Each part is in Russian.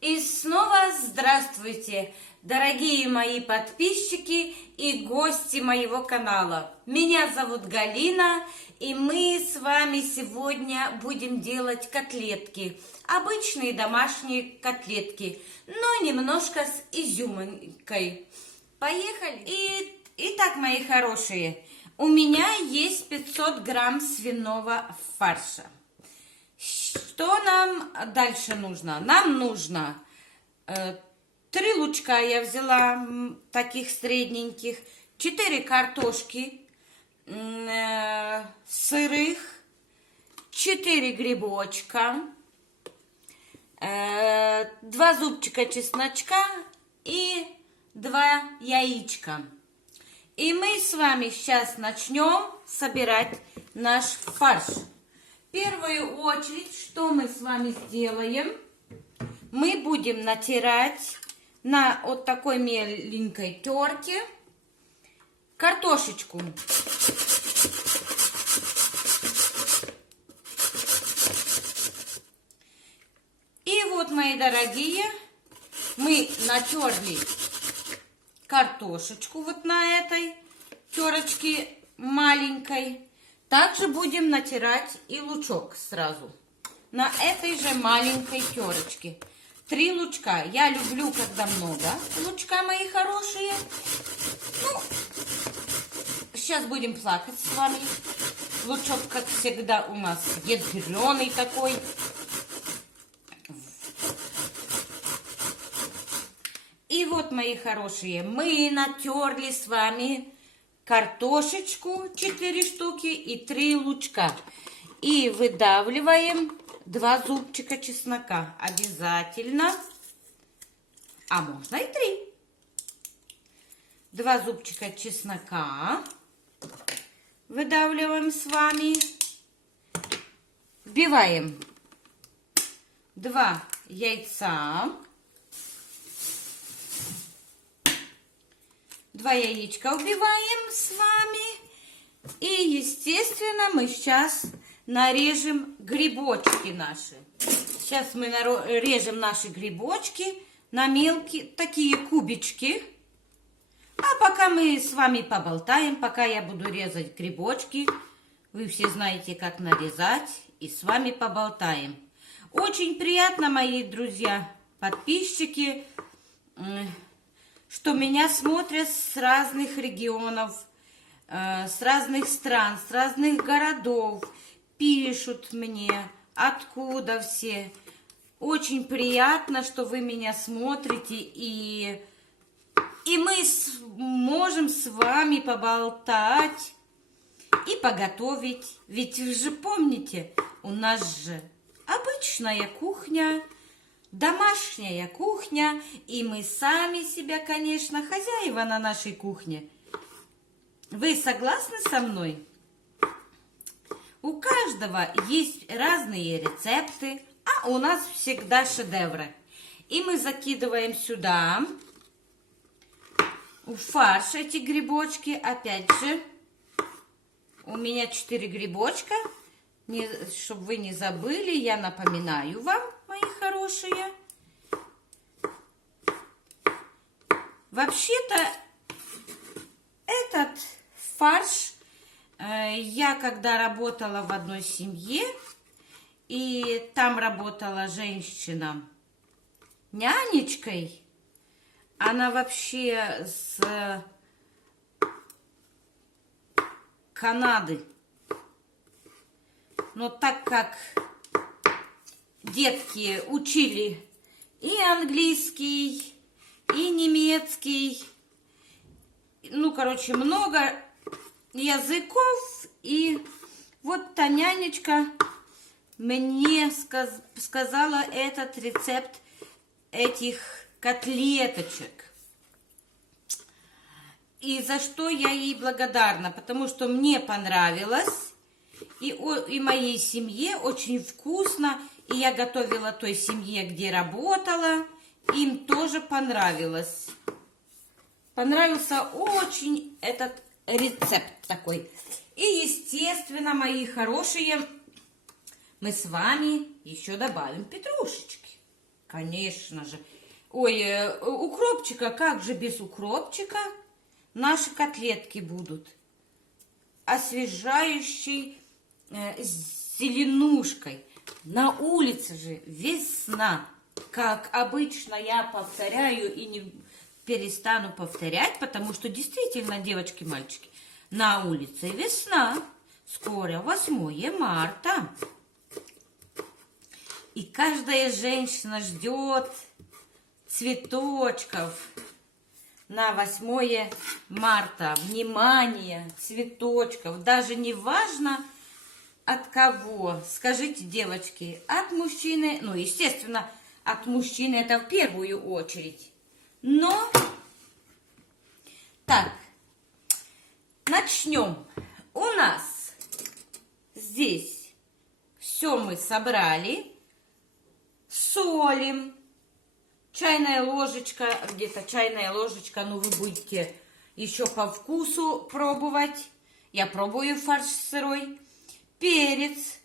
И снова здравствуйте, дорогие мои подписчики и гости моего канала. Меня зовут Галина, и мы с вами сегодня будем делать котлетки. Обычные домашние котлетки, но немножко с изюминкой. Поехали! Итак, мои хорошие, у меня есть 500 грамм свиного фарша. Что нам дальше нужно? Нам нужно 3 лучка я взяла, таких средненьких, 4 картошки сырых, 4 грибочка, 2 зубчика чесночка и 2 яичка. И мы с вами сейчас начнем собирать наш фарш. В первую очередь, что мы с вами сделаем? Мы будем натирать на вот такой меленькой терке картошечку. И вот, мои дорогие, мы натерли картошечку вот на этой терочке маленькой. Также будем натирать и лучок сразу на этой же маленькой терочке. 3 лучка. Я люблю, когда много лучка, мои хорошие. Ну, сейчас будем плакать с вами. Лучок, как всегда, у нас ядреный такой. И вот, мои хорошие, мы натерли с вами картошечку 4 штуки и 3 лучка. И выдавливаем 2 зубчика чеснока. Обязательно. А можно и 3. 2 зубчика чеснока. Выдавливаем с вами. Вбиваем 2 яйца. 2 яичка убиваем с вами. И, естественно, мы сейчас нарежем грибочки наши. Сейчас мы режем наши грибочки на мелкие такие кубички. А пока мы с вами поболтаем, пока я буду резать грибочки, вы все знаете, как нарезать, и с вами поболтаем. Очень приятно, мои друзья, подписчики, что меня смотрят с разных регионов, с разных стран, с разных городов. Пишут мне, откуда все. Очень приятно, что вы меня смотрите, и мы можем с вами поболтать и поготовить. Ведь вы же помните, у нас же обычная кухня, домашняя кухня, и мы сами себя, конечно, хозяева на нашей кухне. Вы согласны со мной? У каждого есть разные рецепты, а у нас всегда шедевры. И мы закидываем сюда в фарш эти грибочки. Опять же, у меня 4 грибочка. Чтобы вы не забыли, я напоминаю вам, мои хорошие. Вообще-то этот фарш я когда работала в одной семье, и там работала женщина нянечкой, она вообще с Канады. Но так как детки учили и английский, и немецкий, ну, короче, много языков, и вот та нянечка мне сказала этот рецепт этих котлеточек. И за что я ей благодарна, потому что мне понравилось, и моей семье очень вкусно, и я готовила той семье, где работала, им тоже понравилось. Понравился очень этот рецепт такой. И, естественно, мои хорошие, мы с вами еще добавим петрушечки. Конечно же. Ой, укропчика, как же без укропчика? Наши котлетки будут освежающей зеленушкой. На улице же весна. Как обычно я повторяю и не перестану повторять, потому что действительно, девочки, мальчики, на улице весна. Скоро 8 марта. И каждая женщина ждет цветочков на 8 марта. Внимание, цветочков. Даже не важно от кого. Скажите, девочки, от мужчины, ну, естественно, от мужчины это в первую очередь. Но, так, начнем. У нас здесь все мы собрали. Солим. Чайная ложечка, где-то чайная ложечка, ну вы будете еще по вкусу пробовать. Я пробую фарш сырой. Перец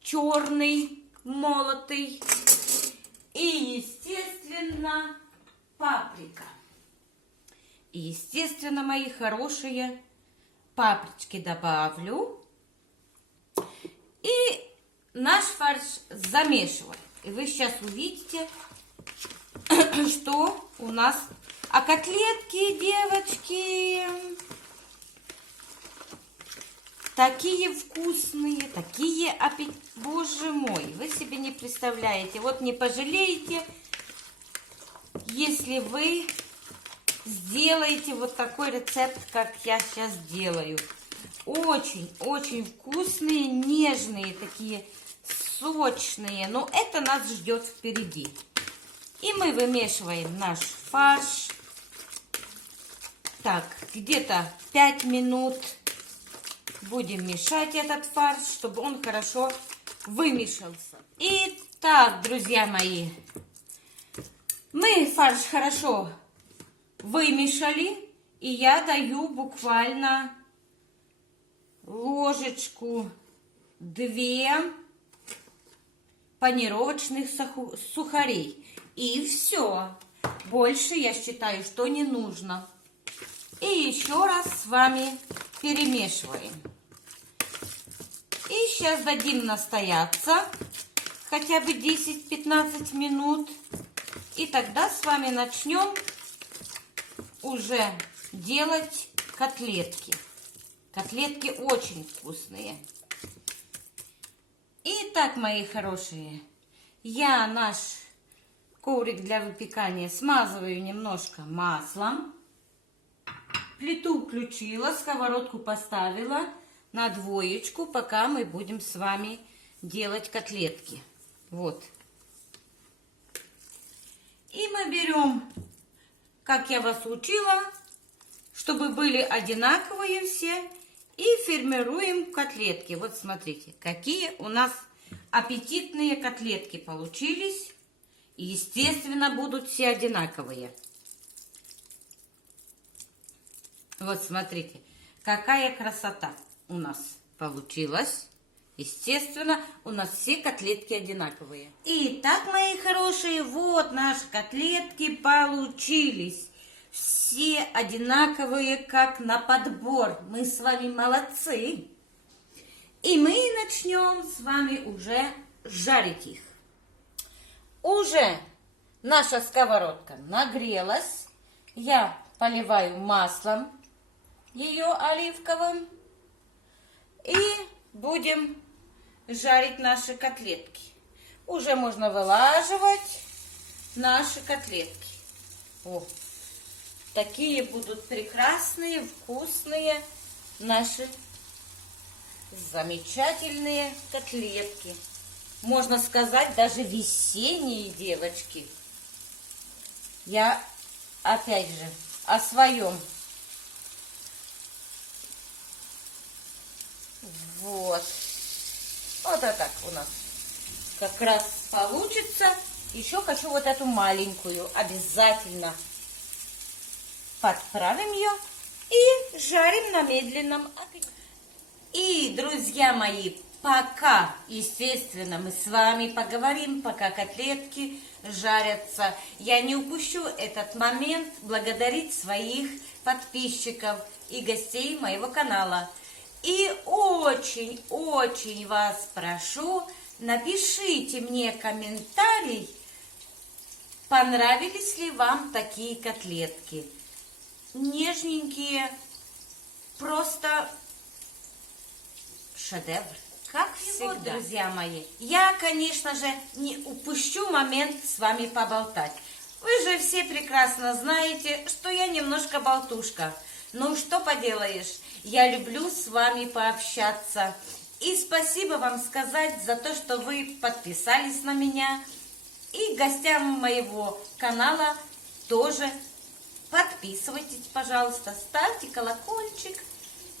черный, молотый. И, естественно, паприка. И, естественно, мои хорошие, папрички добавлю. И наш фарш замешиваем. И вы сейчас увидите, что у нас... А котлетки, девочки, такие вкусные, такие аппетитные. Боже мой, вы себе не представляете. Вот не пожалеете, если вы сделаете вот такой рецепт, как я сейчас делаю. Очень-очень вкусные, нежные, такие сочные. Но это нас ждет впереди. И мы вымешиваем наш фарш. Так, где-то 5 минут будем мешать этот фарш, чтобы он хорошо вымешался. Итак, друзья мои, мы фарш хорошо вымешали. И я даю буквально ложечку 2 панировочных сухарей. И все. Больше я считаю, что не нужно. И еще раз с вами перемешиваем. И сейчас дадим настояться хотя бы 10-15 минут. И тогда с вами начнем уже делать котлетки. Котлетки очень вкусные. Итак, мои хорошие, я наш коврик для выпекания смазываю немножко маслом. Плиту включила, сковородку поставила на 2, пока мы будем с вами делать котлетки. Вот. И мы берем, как я вас учила, чтобы были одинаковые все, и формируем котлетки. Вот смотрите, какие у нас аппетитные котлетки получились. И, естественно, будут все одинаковые. Вот смотрите, какая красота у нас получилась. Естественно, у нас все котлетки одинаковые. Итак, мои хорошие, вот наши котлетки получились. Все одинаковые, как на подбор. Мы с вами молодцы. И мы начнем с вами уже жарить их. Уже наша сковородка нагрелась. Я поливаю маслом ее оливковым. И будем жарить наши котлетки. Уже можно вылаживать наши котлетки. О, такие будут прекрасные, вкусные наши замечательные котлетки. Можно сказать, даже весенние, девочки. Я опять же о своем. Вот. Вот так у нас как раз получится. Еще хочу вот эту маленькую. Обязательно подправим ее и жарим на медленном огне. И, друзья мои, пока, естественно, мы с вами поговорим, пока котлетки жарятся. Я не упущу этот момент благодарить своих подписчиков и гостей моего канала. И очень-очень вас прошу, напишите мне комментарий, понравились ли вам такие котлетки. Нежненькие, просто шедевр. Как всегда. Вот, друзья мои, я, конечно же, не упущу момент с вами поболтать. Вы же все прекрасно знаете, что я немножко болтушка. Ну, что поделаешь, я люблю с вами пообщаться. И спасибо вам сказать за то, что вы подписались на меня. И гостям моего канала тоже подписывайтесь, пожалуйста, ставьте колокольчик.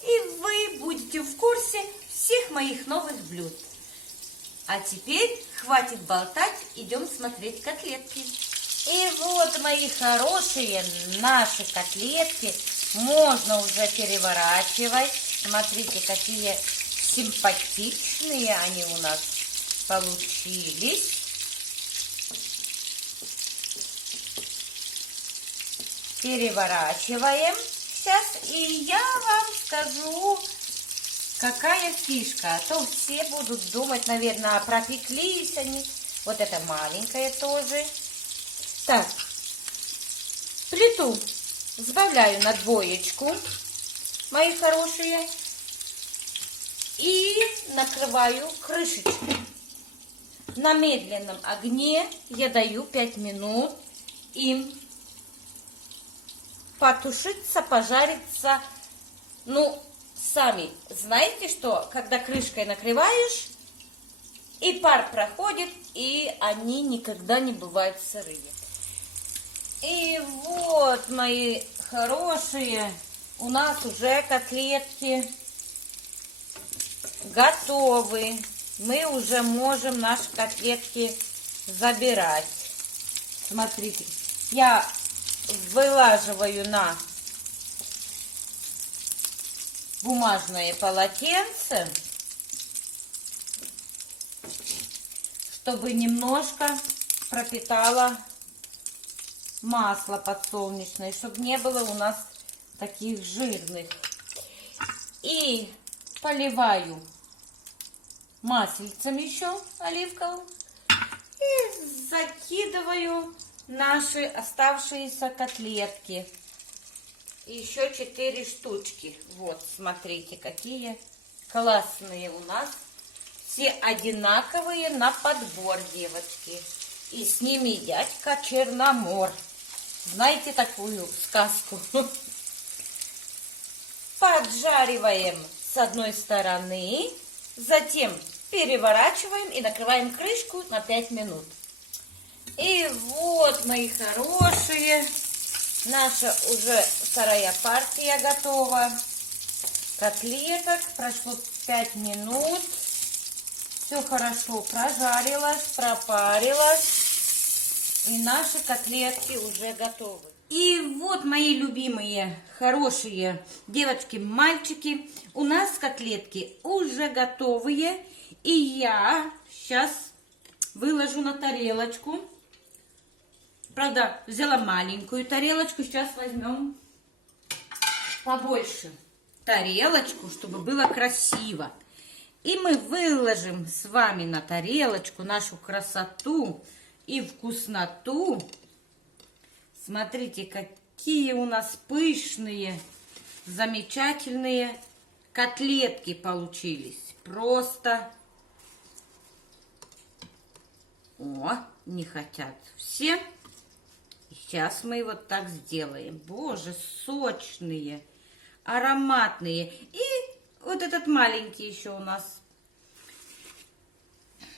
И вы будете в курсе всех моих новых блюд. А теперь хватит болтать, идем смотреть котлетки. И вот, мои хорошие, наши котлетки можно уже переворачивать. Смотрите, какие симпатичные они у нас получились. Переворачиваем сейчас, и я вам скажу, какая фишка. А то все будут думать, наверное, пропеклись они. Вот это маленькая тоже. Так, плиту сбавляю на двоечку, мои хорошие, и накрываю крышечкой. На медленном огне я даю 5 минут им потушиться, пожариться. Ну, сами знаете, что когда крышкой накрываешь, и пар проходит, и они никогда не бывают сырые. И вот, мои хорошие, у нас уже котлетки готовы. Мы уже можем наши котлетки забирать. Смотрите, я вылаживаю на бумажное полотенце, чтобы немножко пропитало масло подсолнечное, чтобы не было у нас таких жирных. И поливаю маслицем еще оливковым и закидываю наши оставшиеся котлетки. Еще 4 штучки. Вот, смотрите, какие классные у нас. Все одинаковые на подбор, девочки. И с ними дядька Черномор. Знаете такую сказку? Поджариваем с одной стороны, затем переворачиваем и накрываем крышку на 5 минут. И вот, мои хорошие, наша уже вторая партия готова. Котлеток прошло 5 минут. Все хорошо прожарилось, пропарилось. И наши котлетки уже готовы. И вот, мои любимые, хорошие девочки, мальчики, у нас котлетки уже готовые. И я сейчас выложу на тарелочку. Правда, взяла маленькую тарелочку. Сейчас возьмем побольше тарелочку, чтобы было красиво. И мы выложим с вами на тарелочку нашу красоту и вкусноту. Смотрите, какие у нас пышные, замечательные котлетки получились. Просто... О, не хотят все. Сейчас мы вот так сделаем. Боже, сочные, ароматные. И вот этот маленький еще у нас.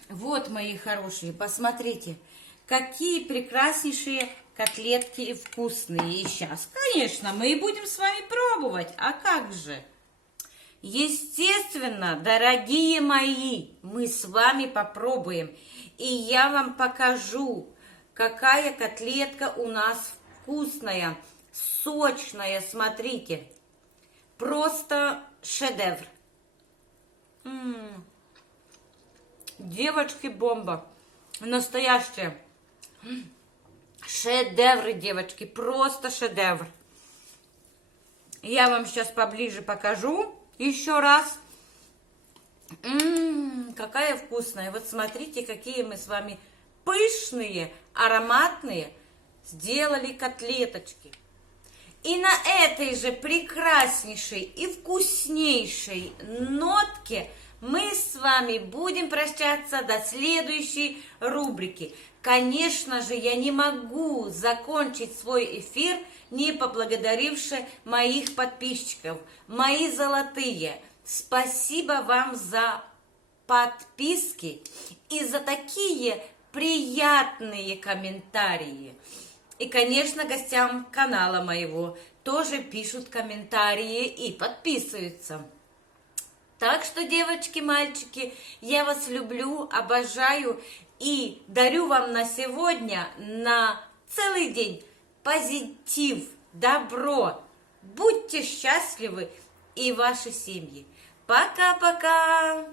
Вот, мои хорошие, посмотрите, какие прекраснейшие котлетки и вкусные. И сейчас, конечно, мы и будем с вами пробовать. А как же? Естественно, дорогие мои, мы с вами попробуем. И я вам покажу, какая котлетка у нас вкусная, сочная. Смотрите, просто шедевр. Девочки, бомба. Настоящие. Шедевры, девочки. Просто шедевр. Я вам сейчас поближе покажу еще раз. Какая вкусная. Вот смотрите, какие мы с вами пышные, ароматные сделали котлеточки. И на этой же прекраснейшей и вкуснейшей нотке мы с вами будем прощаться до следующей рубрики. Конечно же, я не могу закончить свой эфир, не поблагодаривши моих подписчиков, мои золотые. Спасибо вам за подписки и за такие приятные комментарии. И, конечно, гостям канала моего тоже пишут комментарии и подписываются. Так что, девочки, мальчики, я вас люблю, обожаю и дарю вам на сегодня, на целый день позитив, добро. Будьте счастливы и ваши семьи. Пока-пока!